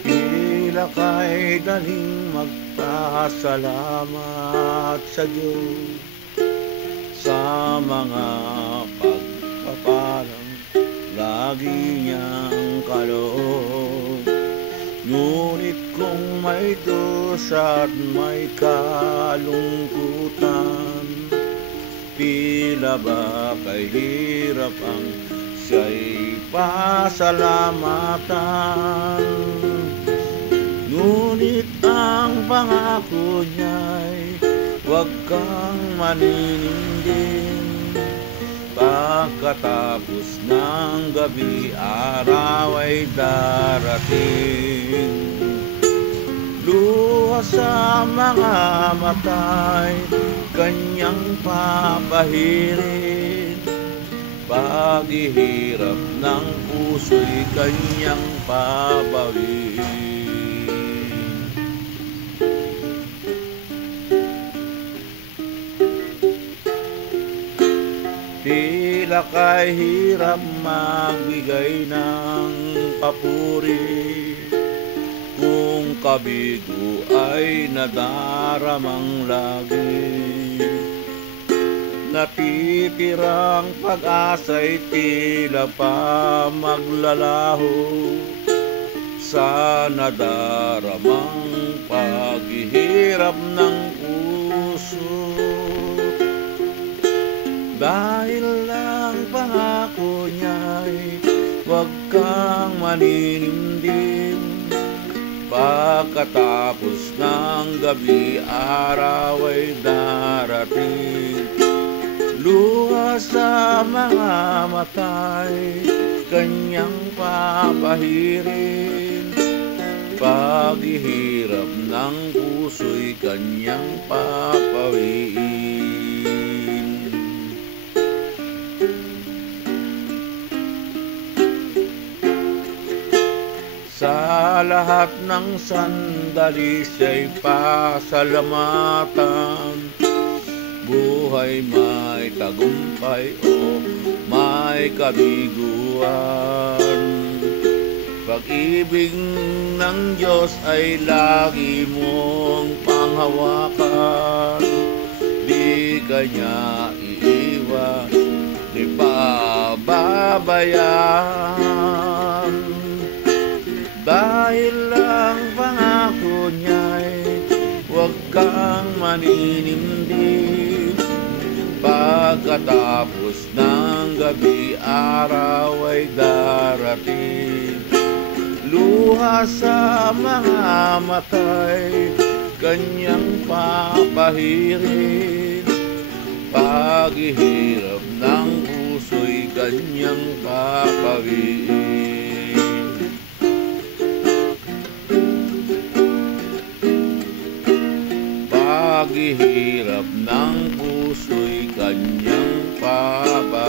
Tila kay daling magpasalamat sa Diyos sa mga pagpapalang lagi niyang kaloob. Ngunit kung may dusa at may kalungkutan, tila ba kahirap ang siya'y pasalamatan. Ngunit ang pangako niya'y huwag kang manininding. Pagkatapos ng gabi, araw ay darating. Luha sa mga mata'y kanyang papahirin. Paghihirap ng puso'y kanyang pabawiin. Tila kay hirap magbigay ng papuri kung kabigo ay nadaramang lagi. Natitirang pag-asa'y tila pa maglalaho sa nadaramang paghihirap ng puso. Dahil ang pangako niya'y huwag kang maninimdim. Pagkatapos ng gabi, araw ay darating. Luha sa mga mata'y kanyang papahirin. Paghihirap ng puso'y kanyang papawiin. Sa lahat ng sandali siya'y pasalamatan. Buhay may tagumpay o may kabiguan. Pag-ibig ng Diyos ay lagi mong panghawakan. Di kanya iiwan, di pababayaan. Dahil ang pangako niya'y huwag kang maninimdim. Pagkatapos ng gabi, araw ay darating. Luha sa mga mata'y kanyang papahirin. Paghihirap ng puso'y kanyang papawiin. Paghihirap ng puso'y kanyang papawiin.